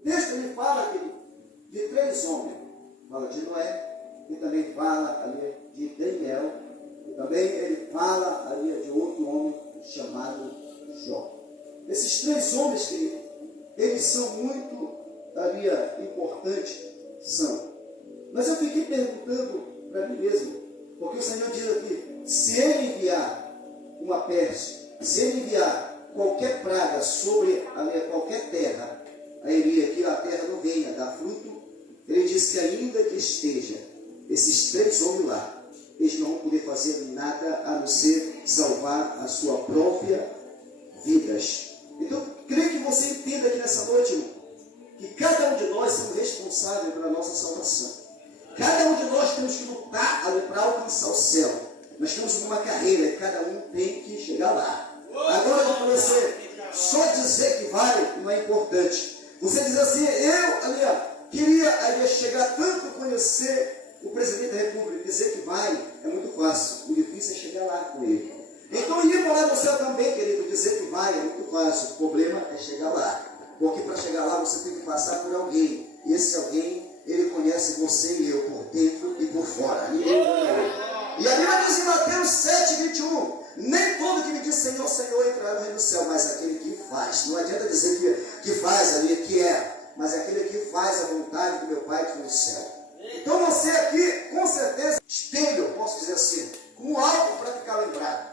O texto ele fala de 3 homens. Fala de Noé, e também fala ali de Daniel, e também ele fala ali de outro homem chamado Jó. Esses 3 homens, querido, eles são muito ali importantes, são. Mas eu fiquei perguntando para mim mesmo, porque o Senhor diz aqui, se Ele enviar uma peste, se Ele enviar qualquer praga sobre qualquer terra, aí que a terra não venha dar fruto, Ele diz que ainda que esteja esses 3 homens lá, eles não vão poder fazer nada a não ser salvar a sua própria vidas. Então, creio que você entenda aqui nessa noite, irmão, que cada um de nós somos responsáveis pela nossa salvação. Cada um de nós temos que lutar para alcançar o céu. Nós temos uma carreira e cada um tem que chegar lá. Agora, para você só dizer que vai não é importante. Você diz assim, eu queria chegar tanto a conhecer o presidente da República, dizer que vai é muito fácil. O difícil é chegar lá com ele. Então, ir morar no céu também, querido, dizer que vai é muito fácil. O problema é chegar lá. Porque para chegar lá você tem que passar por alguém. E esse alguém, ele conhece você e eu por dentro e por fora. E a Bíblia diz em Mateus 7:21, nem todo que me diz Senhor, Senhor entrará no reino do céu, mas aquele que faz. Não adianta dizer que faz ali, que é, mas aquele que faz a vontade do meu Pai que está no céu. Então você aqui, com certeza, espelho, eu posso dizer assim, como algo para ficar lembrado.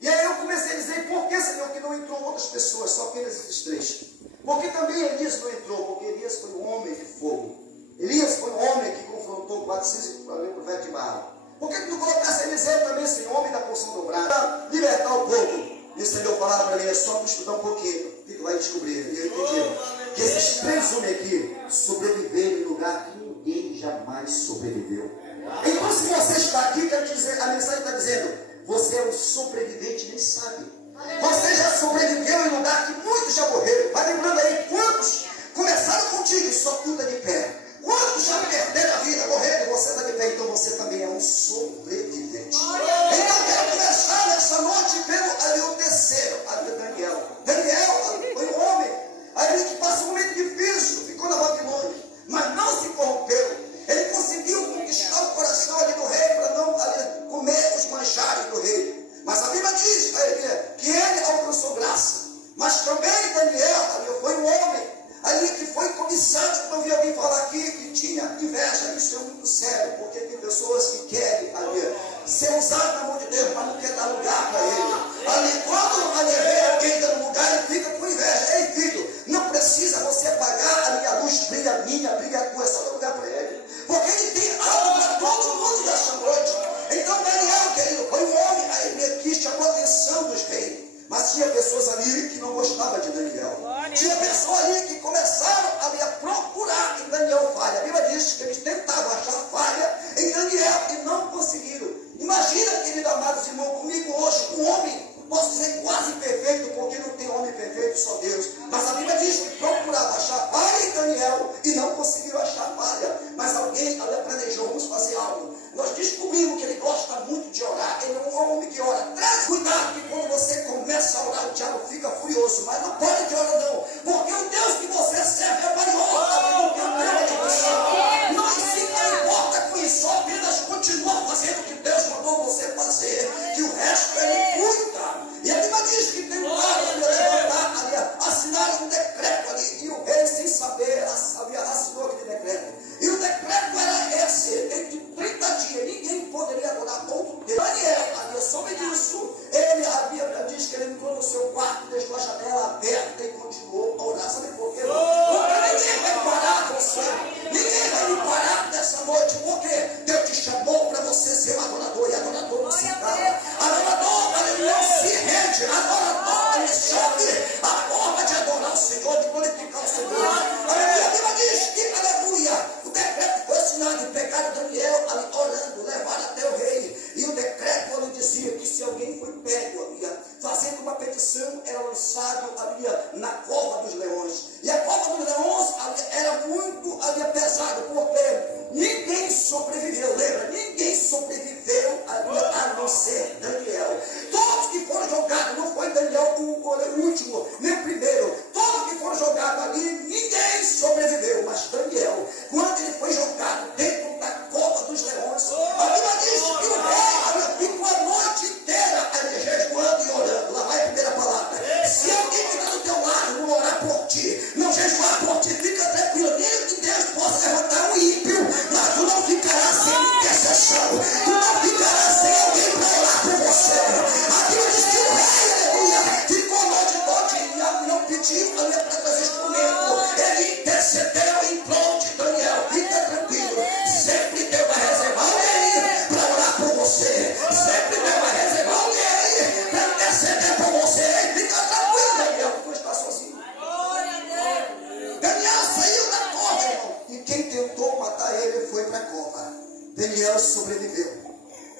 E aí eu comecei a dizer, por que, Senhor, que não entrou outras pessoas, só apenas esses 3? Porque também Elias não entrou, porque Elias foi um homem de fogo. Elias foi um homem que confrontou 400 profetas de Baal. Por que tu colocasse Eliseu também, Senhor, homem da porção dobrada, para libertar o povo? E o Senhor falava para mim, é só para estudar um pouquinho, que tu vai descobrir. E eu entendi que esses 3 homens aqui sobreviveram em lugar que ninguém jamais sobreviveu. Então, se você está aqui, quero te dizer, a mensagem está dizendo, você é um sobrevivente, nem sabe. Você já sobreviveu em lugar que muitos já morreram. Vai lembrando aí, quantos começaram contigo e só tu está de pé? Quantos já perderam a vida, morreram e você está de pé? Então você também é um sobrevivente. Então quero começar nessa noite pelo o terceiro, Daniel. Daniel foi um homem ali que passou um momento difícil, ficou na Babilônia, mas não se corrompeu. Ele conseguiu conquistar o coração ali do rei para não comer os manjares do rei. Mas a Bíblia diz que ele alcançou graça. Mas também Daniel foi um homem ali que foi cobiçado. Eu vi alguém falar aqui que tinha inveja. Isso é muito sério, porque tem pessoas que querem ser usadas na mão de Deus, mas não quer dar lugar para ele. Quando vê alguém dando lugar, ele fica com inveja. Ei, filho, não precisa você pagar a luz, brilha a minha, brilha a tua, é só dar lugar para ele. Porque ele tem algo para todo mundo nessa noite. Então Daniel, querido, foi um homem que chamou a atenção dos reis. Mas tinha pessoas ali que não gostavam de Daniel. Tinha pessoas ali que começaram a procurar em Daniel falha. A Bíblia diz que eles tentavam achar falha em Daniel e não conseguiram. Imagina, querido, amados irmãos, comigo hoje, um homem, posso dizer quase perfeito, porque não tem homem perfeito, só Deus. Mas a Bíblia diz que procurava achar falha em Daniel e não conseguiram achar falha. Mas alguém planejou, vamos fazer algo. Nós descobrimos que ele gosta muito de orar. Ele é um homem que ora. Traz cuidado que quando você começa a orar, o diabo fica furioso. Mas não pode de orar não. Porque o Deus que você serve é maior. Porque o Deus é de você. Não se importa com isso. Apenas continua fazendo o que Deus mandou você fazer. Que o resto ele cuida. E a Bíblia diz que tem um cara ali levantar ali, assinar um decreto ali. E o rei, sem saber, assinou aquele decreto. E o decreto era esse, dentro de 30 dias, ninguém poderia adorar outro Deus. Daniel, soube disso, a Bíblia diz que ele entrou no seu quarto, deixou a janela aberta e continuou a orar. Sabe por quê? Porque ninguém vai parar você, ninguém vai me parar nessa noite, porque Deus te chamou para você ser um adorador, e adorador não se cala. Adorador, ele não se rende, adorador, ele sabe a forma de adorar o Senhor, de glorificar o Senhor. A Bíblia diz que, aleluia, o decreto foi assinado, pegaram Daniel ali orando, levaram até o rei. E o decreto quando dizia que se alguém foi pego, fazendo uma petição, era lançado na cova dos leões. E a intercedeu em prol de Daniel. Fica tranquilo. Sempre Deus vai reservar alguém para orar por você. Sempre Deus vai reservar alguém para interceder por você. Fica tranquilo, Daniel, porque não está sozinho. Daniel saiu da cova, irmão. E quem tentou matar ele foi para a cova. Daniel sobreviveu.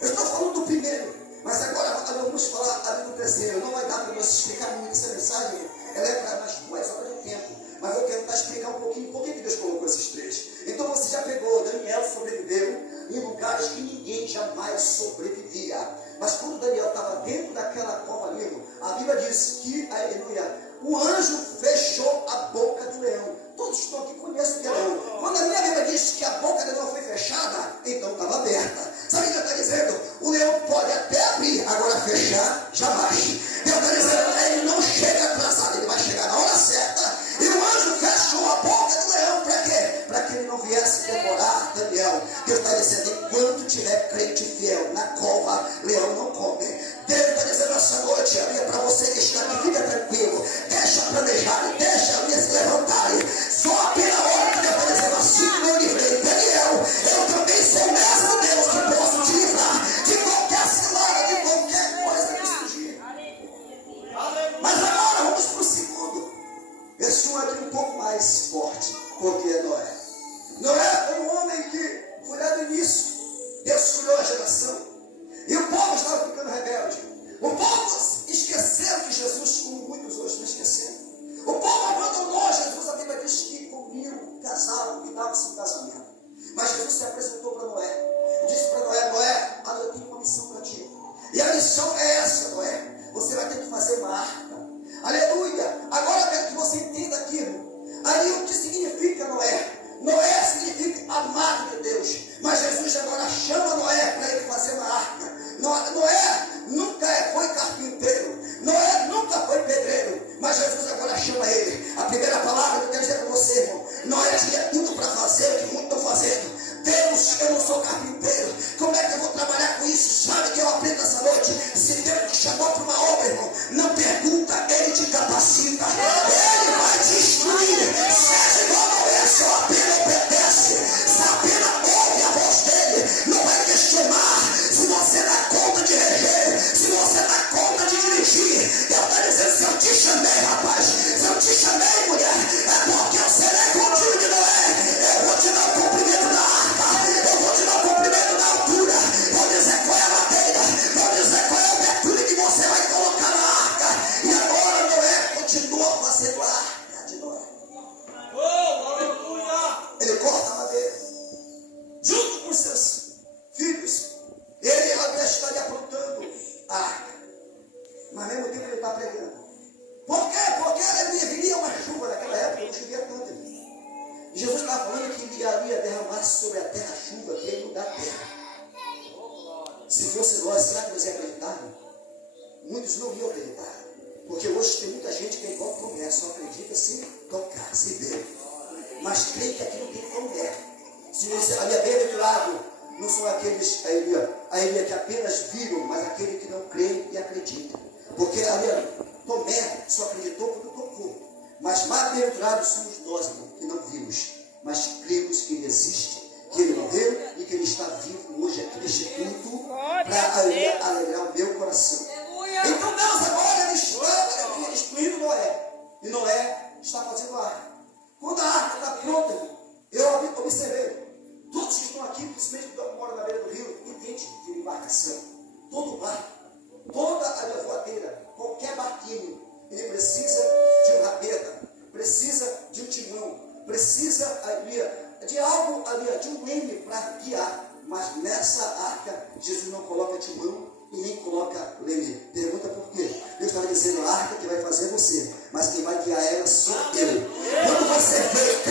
Eu estou falando do primeiro, mas agora vamos falar ali do terceiro. Não vai dar para você explicar muito essa mensagem. Ela é para mais 2 horas de tempo. Mas eu quero tentar explicar um pouquinho por que Deus colocou esses 3. Então você já pegou, Daniel sobreviveu em lugares que ninguém jamais sobrevivia. Mas quando Daniel estava dentro daquela cova ali, a Bíblia diz que, aleluia, o anjo fechou a boca do leão. Todos estão aqui conhecem o leão. Quando a minha Bíblia diz que a boca do leão foi fechada, então estava aberta. Sabe o que está dizendo? O leão pode até abrir, agora fechar, jamais. Deus está dizendo, ele não chega atrasado, ele vai chegar na hora certa. E o anjo fechou a boca do leão, para quê? Para que ele não viesse devorar Daniel. Deus está dizendo, enquanto tiver crente fiel na cova, leão não come. Deus está dizendo essa noite, para você que está aqui, fica tranquilo. Deixa planejar, deixa ali se levantarem. Só pela hora que Deus está dizendo assim, eu livrei Daniel. Eu também sou o mesmo Deus que posso te livrar de qualquer cilada, de qualquer coisa que surgir. Mas agora vamos para o segundo. Esse um aqui um pouco mais forte, porque é Noé. Noé foi um homem que foi lá do início. Deus criou a geração. E o povo estava ficando rebelde. O povo esqueceu de Jesus, como muitos hoje não esqueceram. O povo abandonou Jesus. A Bíblia diz que comiam, casaram e davam-se em casamento. Mas Jesus se apresentou para Noé. Disse para Noé, Noé, eu tenho uma missão para ti. E a missão é essa, Noé. Você vai ter que fazer uma arca. Aleluia. Agora eu quero que você entenda aquilo. Ali o que significa Noé? Noé significa amado de Deus. Mas Jesus agora chama Noé para ele fazer uma arca. Noé nunca foi carpinteiro. Noé nunca foi pedreiro. Mas Jesus agora chama ele. A primeira palavra que eu quero dizer para você, irmão. Noé tinha tudo para fazer o que muitos estão fazendo. Deus, eu não sou carpinteiro. Como é que eu vou trabalhar com isso? Sabe que eu aprendo essa noite? Se Deus te chamou para uma obra, irmão, não pergunta, Ele te capacita. Ele vai te instruir. Seja igual a Noé, só apenas obedece. Se apenas ouve a voz dele. Não vai questionar se você dá conta de reger, se você dá conta de dirigir. Eu estou dizendo, se eu te chamei, rapaz, se eu te chamei, mulher, é porque eu serei contigo de Noé. Eu vou te dar o cumprimento da arca, eu vou te dar o cumprimento da altura, vou dizer qual é a madeira, vou dizer qual é o perfume que você vai colocar na arca. E agora Noé continua fazendo a arca de Noé. Ele corta a madeira, junto com seus filhos. Ele agora está lhe aprontando a arca. Mas ao mesmo tempo ele está pregando. Por quê? Porque aleluia, viria uma chuva naquela época, não chovia tanto. Jesus estava falando que ele ia derramar sobre a terra a chuva, que ele mudar a terra. Se fosse nós, será que nós ia acreditar? Muitos não iam acreditar. Porque hoje tem muita gente que é igual promessa, só acredita se tocar, se ver. Mas crê que aquilo tem fé. Se você ali é bem-aventurado, não são aqueles aí que apenas viram, mas aquele que não crê e acredita. Porque ali Tomé só acreditou quando tocou. Mas mais bem-aventurados somos nós, irmão, que não vimos, mas cremos que ele existe, que ele morreu e que ele está vivo hoje aqui neste culto para alegrar o meu coração. Então Deus agora ele está instruindo Noé. E Noé está fazendo a arca. Quando a arca está pronta, eu observei. Todos que estão aqui, principalmente que moram na beira do rio, entende de embarcação. Todo barco, toda a voadeira, qualquer barquinho, ele precisa de um rabeta, precisa de um timão, precisa de algo ali, de um leme para guiar. Mas nessa arca, Jesus não coloca timão e nem coloca leme. Pergunta por quê? Deus estava dizendo, a arca que vai fazer você, mas quem vai guiar ela sou eu. Quando você vê